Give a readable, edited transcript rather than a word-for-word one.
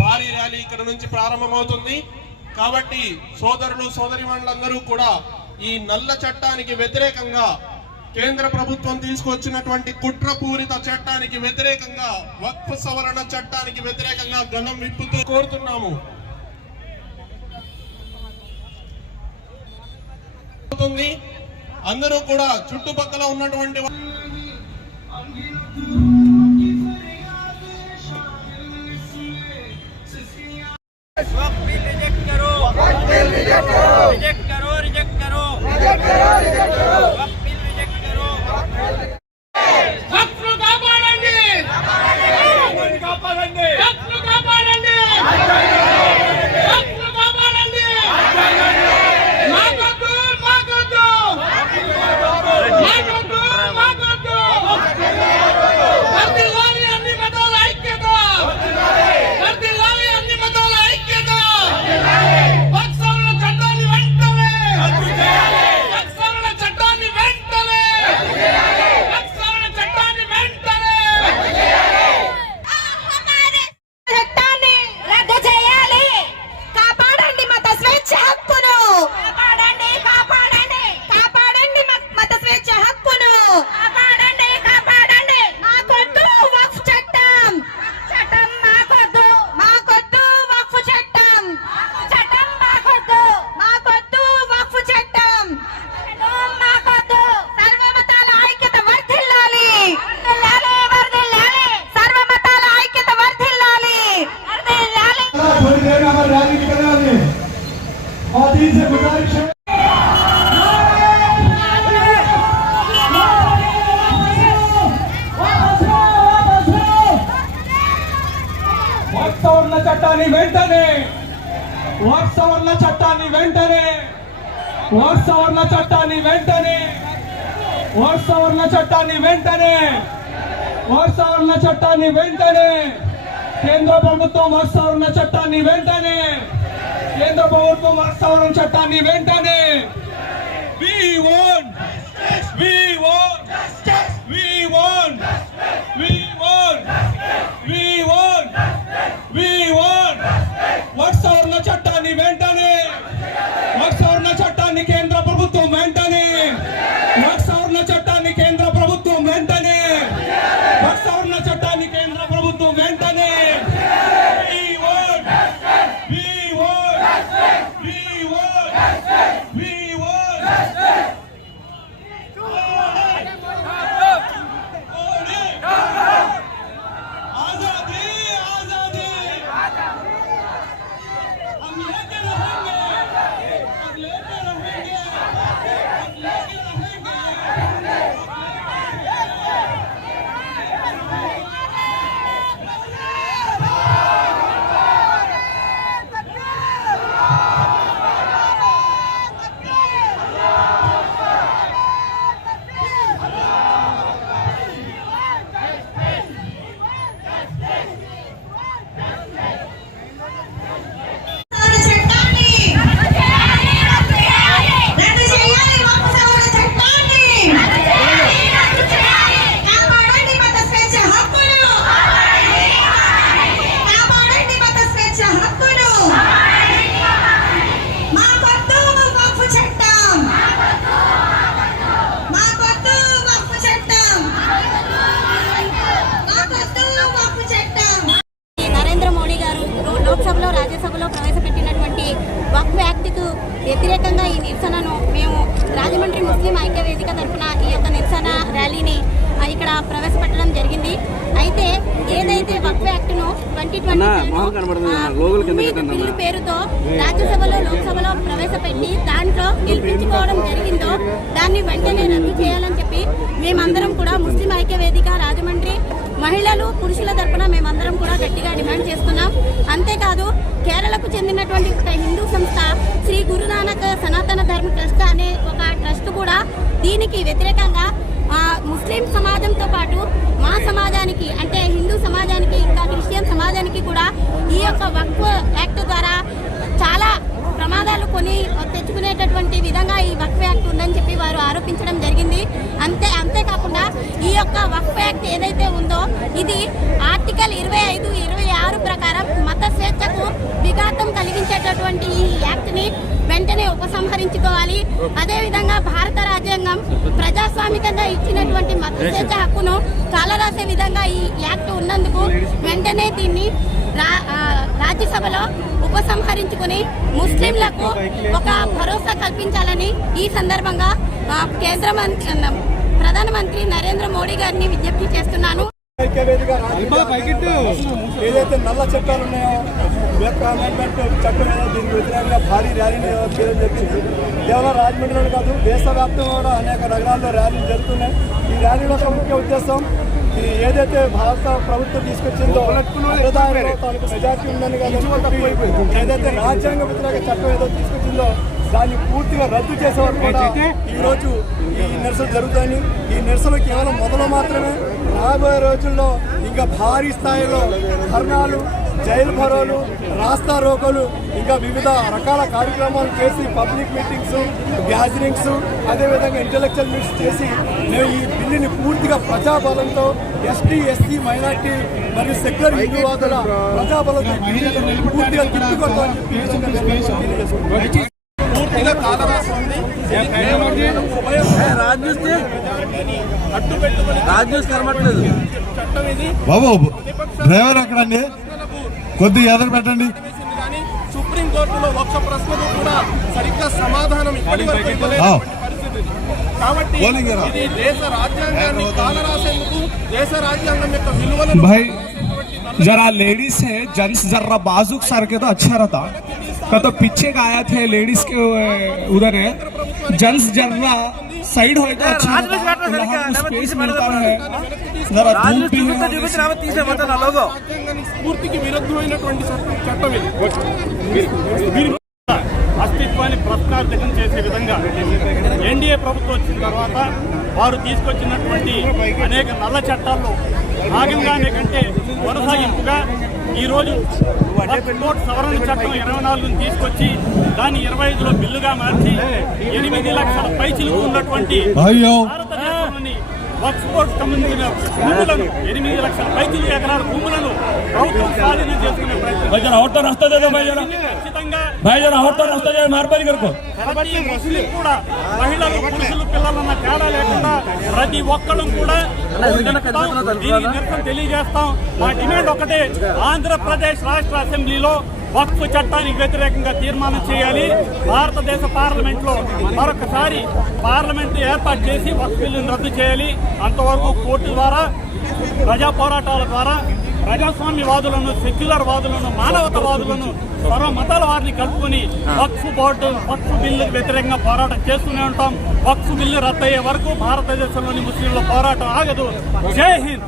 భారీ ర్యాలీ ఇక్కడ నుంచి ప్రారంభమవుతుంది కాబట్టి సోదరులు సోదరీమణులందరూ కూడా ఈ నల్ల చట్టానికి వ్యతిరేకంగా కేంద్ర ప్రభుత్వం తీసుకొచ్చినటువంటి కుట్రపూరిత చట్టానికి వ్యతిరేకంగా వక్ఫ్ సవరణ చట్టానికి వ్యతిరేకంగా గళం విప్పుతూ కోరుతున్నాము. అందరూ కూడా చుట్టుపక్కల ఉన్నటువంటి చట్టాన్ని వెంటనే కేంద్ర ప్రభుత్వం వక్ఫ్ సవరణ చట్టాన్ని వెంటనే కేంద్ర ప్రభుత్వం వెంటనే వ్యతిరేకంగా ఈ నిరసనను మేము రాజమండ్రి ముస్లిం ఐక్య వేదిక తరఫున ఈ యొక్క నిరసన ర్యాలీని ఇక్కడ ప్రవేశపెట్టడం జరిగింది. అయితే ఏదైతే వక్ఫ్ యాక్ట్ను 2020 బిల్లు పేరుతో రాజ్యసభలో లోక్సభలో ప్రవేశపెట్టి దాంట్లో గెలిపించుకోవడం జరిగిందో దాన్ని వెంటనే రద్దు చేయాలని చెప్పి మేమందరం కూడా ముస్లిం ఐక్య వేదిక రాజమండ్రి మహిళలు పురుషుల తరఫున మేమందరం కూడా గట్టిగా డిమాండ్ చేస్తున్నాం. అంతేకాదు కేరళకు చెందినటువంటి ఒక హిందూ సంస్థ శ్రీ గురునానక్ దీనికి వ్యతిరేకంగా ముస్లిం సమాజంతో పాటు మా సమాజానికి అంటే హిందూ సమాజానికి ఇంకా క్రిస్టియన్ సమాజానికి కూడా ఈ యొక్క వక్ఫ్ యాక్ట్ ద్వారా చాలా ప్రమాదాలు తెచ్చుకునేటటువంటి విధంగా ఈ వక్ఫ్ యాక్ట్ ఉందని చెప్పి వారు ఆరోపించడం జరిగింది. అంతేకాకుండా ఈ యొక్క వక్ఫ్ యాక్ట్ ఏదైతే ఉందో ఇది ఆర్టికల్ 25, 26 ప్రకారం మత స్వేచ్ఛకు విఘాతం కలిగించేటటువంటి ఈ యాక్ట్ని వెంటనే ఉపసంహరించుకోవాలి. అదేవిధంగా భారత రాజ్యాంగం ప్రజాస్వామికంగా ఇచ్చినటువంటి మత స్వేచ్ఛ హక్కును కాలరాసే విధంగా ఈ యాక్ట్ ఉన్నందుకు వెంటనే దీన్ని రాజ్యసభలో ఉపసంహరించుకుని ముస్లింలకు ఒక భరోసా కల్పించాలని ఈ సందర్భంగా ప్రధానమంత్రి నరేంద్ర మోడీ గారిని విజ్ఞప్తి చేస్తున్నాను. ఏదైతే నల్ల చట్టాలు ఉన్నాయో అమెండ్మెంట్ చట్టం ఏదో దీనికి వ్యతిరేకంగా భారీ ర్యాలీని చేయడం జరిగింది. కేవలం రాజమండ్రిలో కాదు దేశవ్యాప్తంగా కూడా అనేక నగరాల్లో ర్యాలీలు జరుగుతున్నాయి. ఈ ర్యాలీలో ఒక ముఖ్య ఉద్దేశం ఏదైతే భారత ప్రభుత్వం తీసుకొచ్చిందో తనకు మెజార్టీ ఉందని ఏదైతే రాజ్యాంగ వ్యతిరేక చట్టం ఏదో తీసుకొచ్చిందో దాన్ని పూర్తిగా రద్దు చేసే వరకు కూడా ఈరోజు ఈ నిరసన జరుగుతాయని, ఈ నిరసన కేవలం మొదలు మాత్రమే. రాబోయే రోజుల్లో ఇంకా భారీ స్థాయిలో ధర్నాలు, జైలు భరోలు, రాస్తా రోకోలు, ఇంకా వివిధ రకాల కార్యక్రమాలు చేసి పబ్లిక్ మీటింగ్స్, గ్యాదరింగ్స్, అదేవిధంగా ఇంటలెక్చువల్ మీట్స్ చేసి మేము ఈ బిల్లుని పూర్తిగా ప్రజాబలంతో ఎస్టీ, ఎస్సీ, మైనార్టీ మరియు సెక్యులర్ హిందూవాదుల ప్రజాబలంతో పూర్తిగా తిట్టుకొడతామని చెప్పి పూర్తిగా కాలరాసి ఉంది. చట్టం ఇది. బాబు డ్రైవర్ ఎక్కడండి, కొద్దిగా ఎదురు పెట్టండి. సుప్రీం కోర్టులో ఒక్క ప్రశ్నకు కూడా సరిగ్గా సమాధానం ఇప్పటి వరకు ఇవ్వలేనటువంటి పరిస్థితి. కాబట్టి ఇది దేశ రాజ్యాంగాన్ని కాలరాసేందుకు, దేశ రాజ్యాంగం యొక్క విలువలను जरा लेडीज है जेंट्स जरा बाजुक सर के तो अच्छा रहता तो पीछे का आया थे लेडीज के उधर है जेंट्स जरा साइड हो तो अच्छा स्पेस मिलता है जरा धूप भी है. స్ఫూర్తికి విరుద్ధమైనటువంటి చట్టం ఇది. అస్తిత్వాన్ని ప్రశ్నార్థకం చేసే విధంగా ఎన్డీఏ ప్రభుత్వం వచ్చిన తర్వాత వారు తీసుకొచ్చినటువంటి అనేక నల్ల చట్టాల్లో భాగంగానే కంటే కొనసాగింపుగా ఈరోజు కోర్టు సవరణ చట్టం 24ని తీసుకొచ్చి దాన్ని 25లో బిల్లుగా మార్చి 8 లక్షల పైచిలుకు ఉన్నటువంటి భారతదేశంలోని వక్ఫ్ బోర్డు సంబంధించిన భూములను 8 లక్షల పైచిలు ఎకరాల భూములను ప్రభుత్వం స్వాధీనం చేసుకునే ప్రయత్నం కాబట్టి ముస్లిం కూడా మహిళలు, పురుషులు, పిల్లలన్న తేడా లేకుండా ప్రతి ఒక్కరు కూడా నిరసన తెలియజేస్తాం. మా డిమాండ్ ఒకటే, ఆంధ్రప్రదేశ్ రాష్ట్ర అసెంబ్లీలో వక్ఫ్ చట్టానికి వ్యతిరేకంగా తీర్మానం చేయాలి. భారతదేశ పార్లమెంట్లో మరొకసారి పార్లమెంట్ ఏర్పాటు చేసి వక్ఫ్ బిల్లును రద్దు చేయాలి. అంతవరకు కోర్టు ద్వారా, ప్రజా పోరాటాల ద్వారా ప్రజాస్వామ్యవాదులను, సెక్యులర్ వాదులను, మానవతావాదులను, సర్వ మతాల వారిని కలుపుకొని వక్ఫ్ బిల్లుకు వ్యతిరేకంగా పోరాటం చేస్తూనే ఉంటాం. వక్ఫ్ బిల్లు రద్దయ్యే వరకు భారతదేశంలోని ముస్లింల పోరాటం ఆగదు. జై హింద్.